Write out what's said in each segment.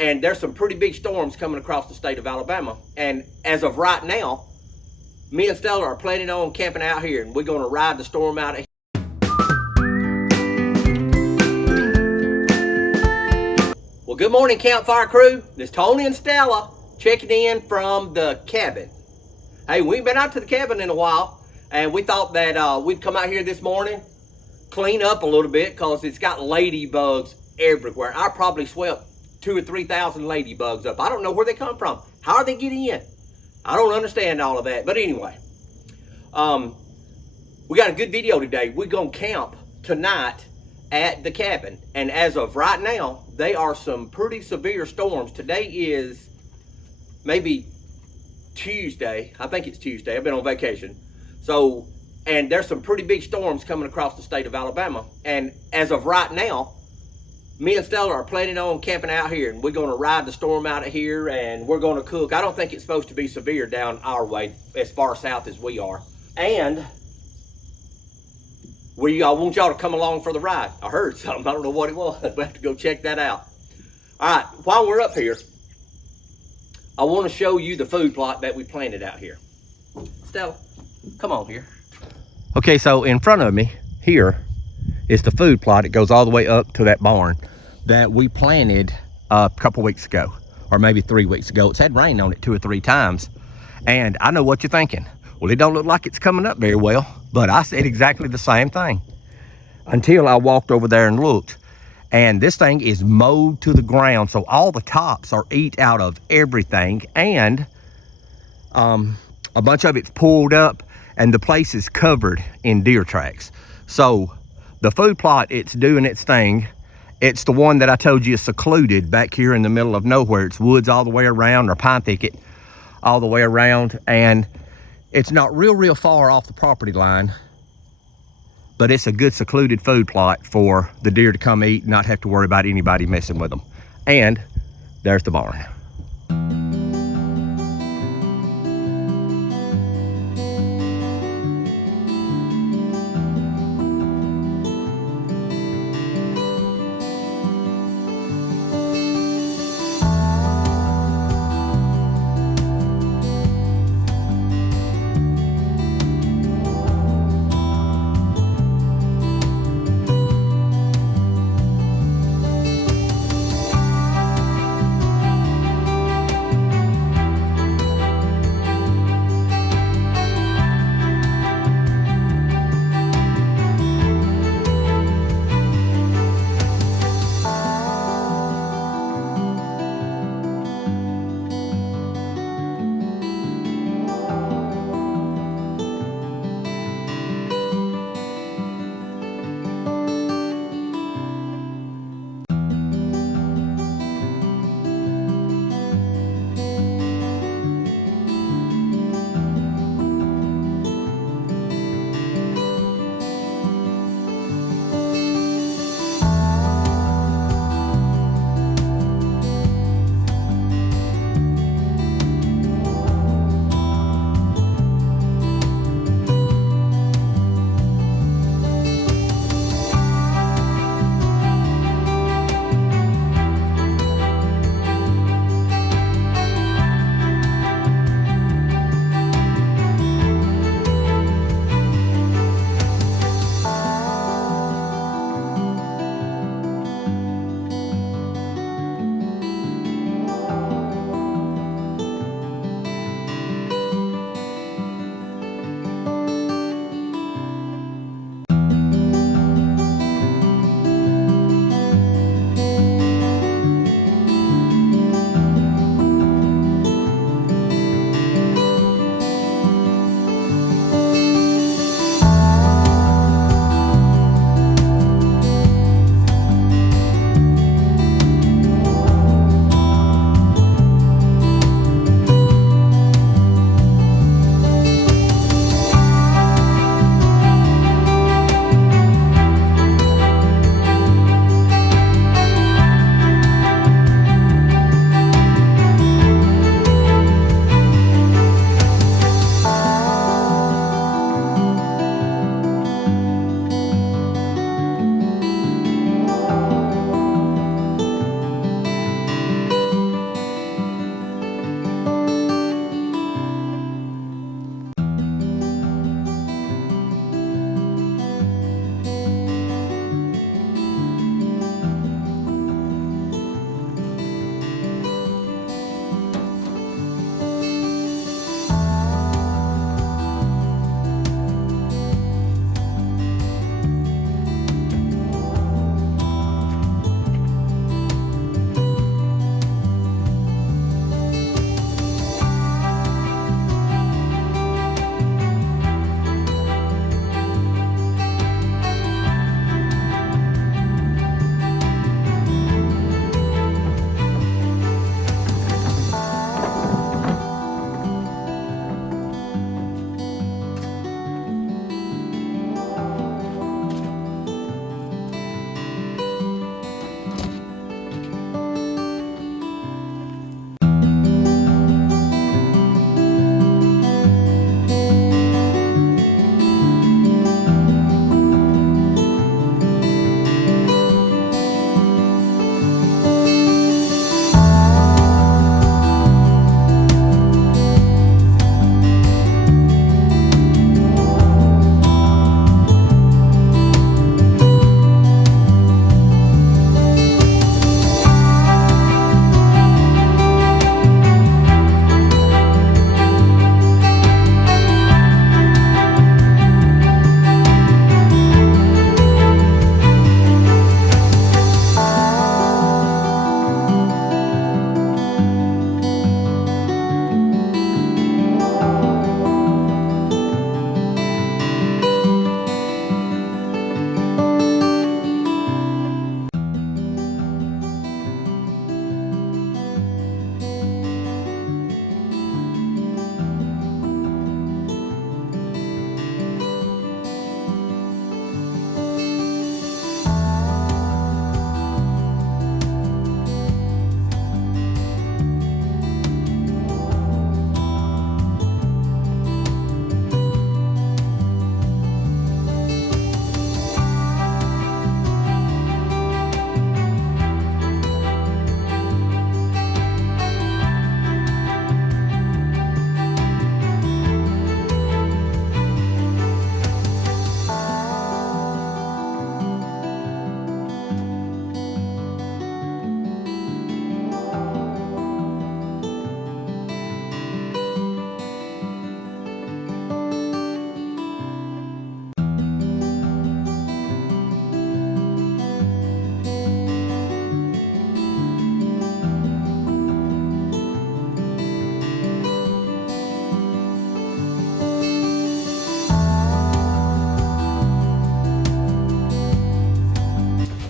and there's some pretty big storms coming across the state of Alabama. And as of right now, me and Stella are planning on camping out here, and we're going to ride the storm out of here. Well, good morning, Campfire crew. This is Tony and Stella checking in from the cabin. Hey, we ain't been out to the cabin in a while, and we thought that we'd come out here this morning, clean up a little bit, because it's got ladybugs everywhere. I probably swept 2,000 or 3,000 ladybugs up. I don't know where they come from. How are they getting in? I don't understand all of that. But anyway, we got a good video today. We're going to camp tonight at the cabin. And as of right now, they are some pretty severe storms. Today is maybe Tuesday. I think it's Tuesday. I've been on vacation. So, and there's some pretty big storms coming across the state of Alabama. And as of right now, me and Stella are planning on camping out here, and we're going to ride the storm out of here, and we're going to cook. I don't think it's supposed to be severe down our way, as far south as we are. And we want y'all to come along for the ride. I heard something. I don't know what it was. We have to go check that out. All right, while we're up here, I want to show you the food plot that we planted out here. Stella, come on here. Okay, so in front of me here is the food plot. It goes all the way up to that barn that we planted a couple weeks ago, or maybe 3 weeks ago. It's had rain on it 2 or 3 times. And I know what you're thinking. Well, it don't look like it's coming up very well, but I said exactly the same thing until I walked over there and looked. And this thing is mowed to the ground, so all the tops are eat out of everything, and a bunch of it's pulled up, and the place is covered in deer tracks. So the food plot, it's doing its thing. It's the one that I told you is secluded back here in the middle of nowhere. It's woods all the way around, or pine thicket all the way around, and it's not real far off the property line, but it's a good secluded food plot for the deer to come eat and not have to worry about anybody messing with them. And there's the barn.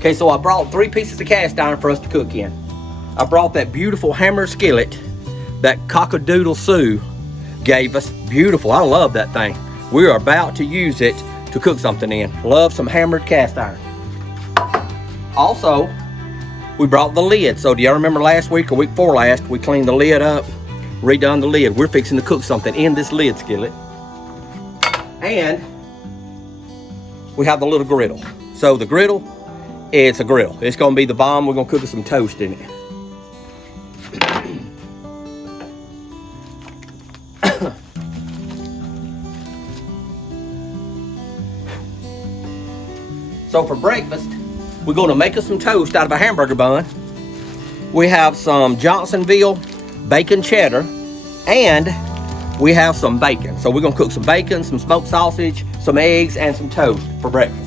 Okay, so I brought 3 pieces of cast iron for us to cook in. I brought that beautiful hammer skillet that Cockadoodle Sue gave us. Beautiful, I love that thing. We are about to use it to cook something in. Love some hammered cast iron. Also, we brought the lid. So do y'all remember last week or week before last, we cleaned the lid up, redone the lid. We're fixing to cook something in this lid skillet. And we have the little griddle. So the griddle, it's a griddle. It's gonna be the bomb. We're gonna cook us some toast in it. So for breakfast, we're gonna make us some toast out of a hamburger bun. We have some Johnsonville bacon cheddar, and we have some bacon. So we're gonna cook some bacon, some smoked sausage, some eggs, and some toast for breakfast.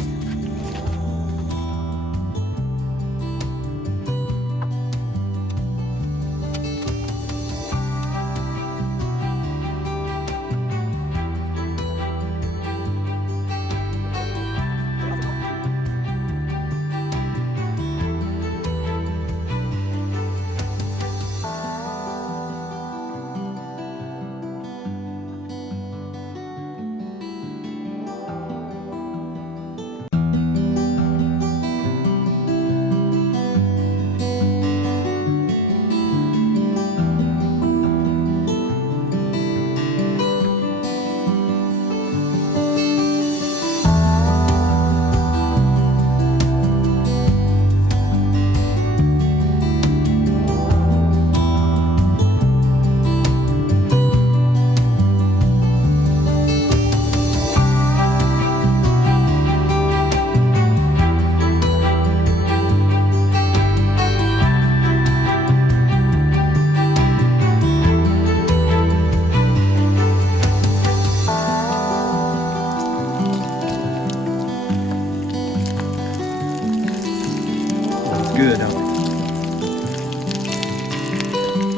Good, don't it?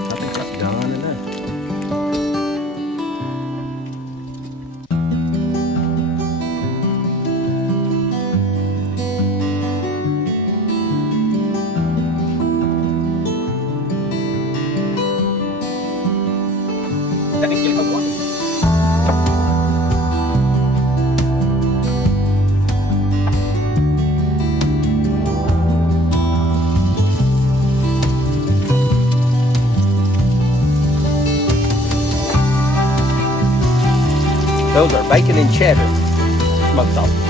I think that's done enough. That needs to get a couple of Those are bacon and cheddar smoked sausage.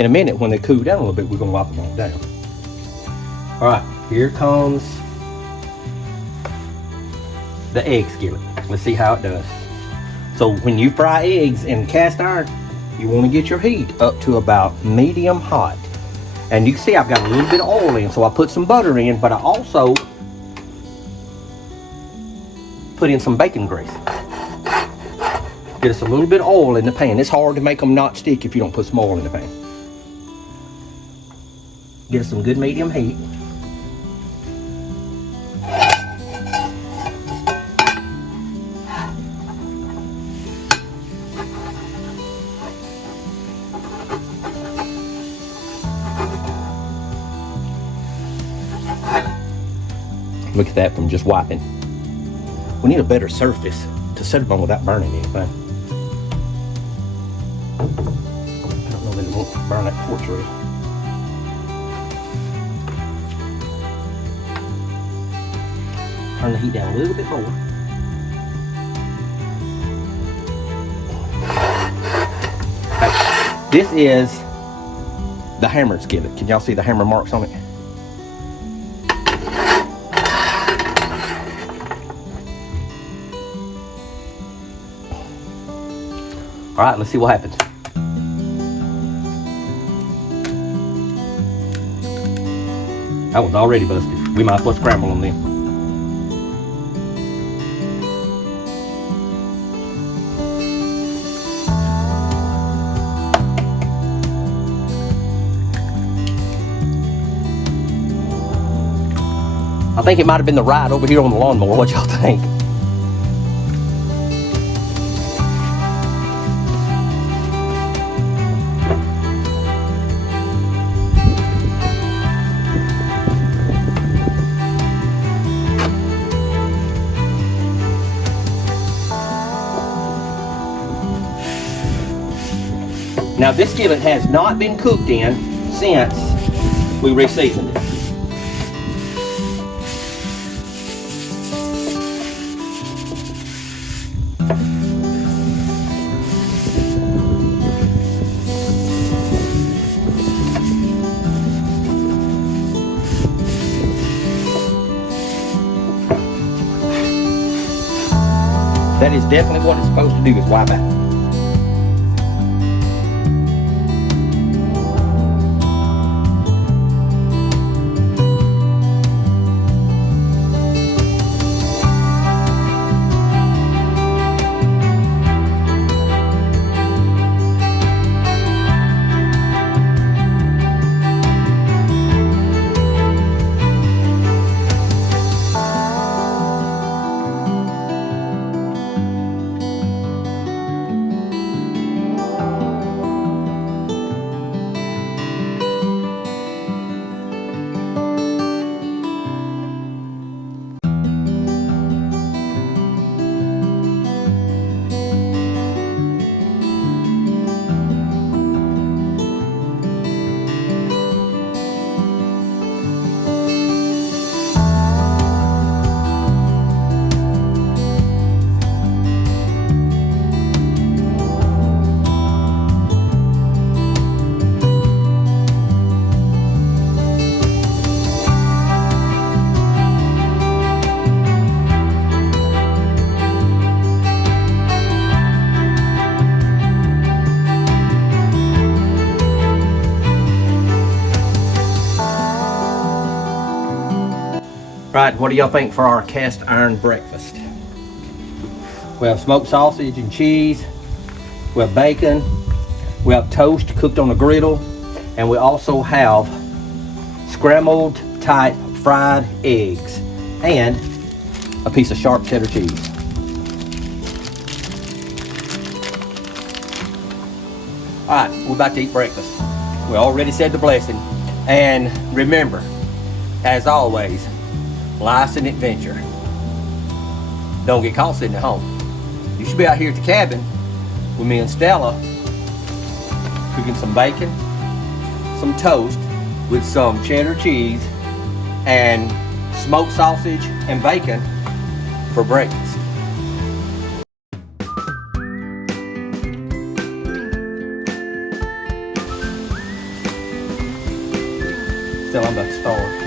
In a minute, when they cool down a little bit, we're gonna wipe them all down. All right, here comes the egg skillet. Let's see how it does. So when you fry eggs in cast iron, you want to get your heat up to about medium hot. And you can see I've got a little bit of oil in, so I put some butter in, but I also put in some bacon grease. Get us a little bit of oil in the pan. It's hard to make them not stick if you don't put some oil in the pan. Get us some good medium heat. Look at that from just wiping. We need a better surface to set it on without burning anything. I don't know that it won't burn that torch red. Turn the heat down a little bit more. Okay. This is the hammered skillet. Can y'all see the hammer marks on it? All right, let's see what happens. That was already busted. We might as well scramble them then. I think it might have been the ride over here on the lawnmower. What y'all think? Now this skillet has not been cooked in since we reseasoned it. That is definitely what it's supposed to do, is wipe out. Right, what do y'all think for our cast iron breakfast? We have smoked sausage and cheese, we have bacon, we have toast cooked on a griddle, and we also have scrambled type fried eggs and a piece of sharp cheddar cheese. All right, we're about to eat breakfast. We already said the blessing. And remember, as always, life's an adventure. Don't get caught sitting at home. You should be out here at the cabin with me and Stella cooking some bacon, some toast with some cheddar cheese, and smoked sausage and bacon for breakfast. Till I'm about to starve.